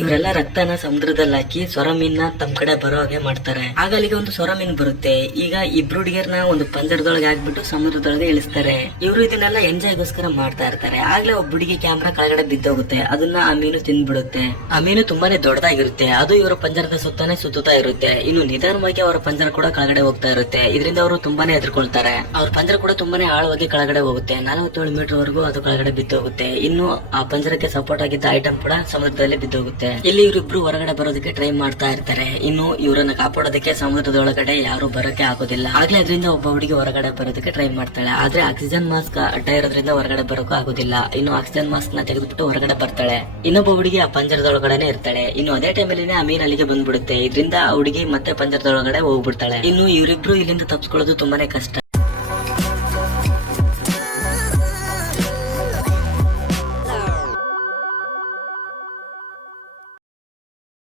ಇವರೆಲ್ಲ ರಕ್ತನ ಸಮುದ್ರದಲ್ಲಿ ಹಾಕಿ ಸೊರ ಮೀನ್ನ ತಮ್ಮ ಕಡೆ ಬರೋ ಹಾಗೆ ಮಾಡ್ತಾರೆ. ಆಗ ಅಲ್ಲಿಗೆ ಒಂದು ಸೊರ ಮೀನ್ ಬರುತ್ತೆ. ಈಗ ಇಬ್ರು ಹುಡುಗಿಯರ್ನ ಒಂದು ಪಂಜರದೊಳಗೆ ಹಾಕ್ಬಿಟ್ಟು ಸಮುದ್ರದೊಳಗೆ ಇಳಿಸ್ತಾರೆ. ಇವರು ಇದನ್ನೆಲ್ಲ ಎಂಜಾಯ್ಗೋಸ್ಕರ ಮಾಡ್ತಾ ಇರ್ತಾರೆ. ಆಗ್ಲೇ ಒಬ್ಬ ಹುಡುಗಿ ಕ್ಯಾಮ್ರಾ ಕೆಳಗಡೆ ಬಿದ್ದೋಗುತ್ತೆ. ಅದನ್ನ ಆ ಮೀನು ತಿಂದ್ಬಿಡುತ್ತೆ. ಆ ಮೀನು ತುಂಬಾನೇ ದೊಡ್ಡದಾಗಿರುತ್ತೆ. ಅದು ಇವರ ಪಂಜರದ ಸುತ್ತಾನೆ ಸುತ್ತುತ್ತಾ ಇರುತ್ತೆ. ಇನ್ನು ನಿಧಾನವಾಗಿ ಅವರ ಪಂಜರ ಕೂಡ ಕೆಳಗಡೆ ಹೋಗ್ತಾ ಇರುತ್ತೆ. ಇದರಿಂದ ಅವರು ತುಂಬಾನೇ ಎದುರ್ಕೊಳ್ತಾರೆ. ಅವ್ರ ಪಂಜರ ಕೂಡ ತುಂಬಾನೇ ಆಳವಾಗಿ ಕೆಳಗಡೆ ಹೋಗುತ್ತೆ. 47 ಮೀಟರ್ ವರೆಗೂ ಅದು ಕೆಳಗಡೆ ಬಿದ್ದೋಗುತ್ತೆ. ಇನ್ನು ಆ ಪಂಜರಕ್ಕೆ ಸಪೋರ್ಟ್ ಆಗಿದ್ದ ಐಟಮ್ ಕೂಡ ಸಮುದ್ರದಲ್ಲಿ ಬಿದ್ದೋಗುತ್ತೆ. ಇಲ್ಲಿ ಇವರಿಬ್ರು ಹೊರಗಡೆ ಬರೋದಕ್ಕೆ ಟ್ರೈ ಮಾಡ್ತಾ ಇರ್ತಾರೆ. ಇನ್ನು ಇವರನ್ನ ಕಾಪಾಡೋದಕ್ಕೆ ಸಮುದ್ರದೊಳಗಡೆ ಯಾರು ಬರೋಕೆ ಆಗೋದಿಲ್ಲ. ಆಗ್ಲೇ ಅದರಿಂದ ಒಬ್ಬ ಹುಡುಗಿ ಹೊರಗಡೆ ಬರೋದಕ್ಕೆ ಟ್ರೈ ಮಾಡ್ತಾಳೆ. ಆದ್ರೆ ಆಕ್ಸಿಜನ್ ಮಾಸ್ಕ್ ಅಡ್ಡ ಇರೋದ್ರಿಂದ ಹೊರಗಡೆ ಬರೋಕೆ ಆಗೋದಿಲ್ಲ. ಇನ್ನು ಆಕ್ಸಿಜನ್ ಮಾಸ್ಕ್ ನ ತೆಗೆದುಬಿಟ್ಟು ಹೊರಗಡೆ ಬರ್ತಾಳೆ. ಇನ್ನೊಬ್ಬ ಹುಡುಗಿ ಆ ಪಂಜರದೊಳಗಡೆ ಇರ್ತಾಳೆ. ಇನ್ನು ಅದೇ ಟೈಮಲ್ಲಿ ಆ ಮೀನ್ ಅಲ್ಲಿಗೆ ಬಂದ್ಬಿಡುತ್ತೆ. ಇದರಿಂದ ಆ ಹುಡುಗಿ ಮತ್ತೆ ಪಂಜರದೊಳಗಡೆ ಹೋಗ್ಬಿಡ್ತಾಳೆ. ಇನ್ನು ಇವರಿಬ್ರು ಇಲ್ಲಿಂದ ತಪ್ಪಿಸ್ಕೊಳ್ಳೋದು ತುಂಬಾನೇ ಕಷ್ಟ.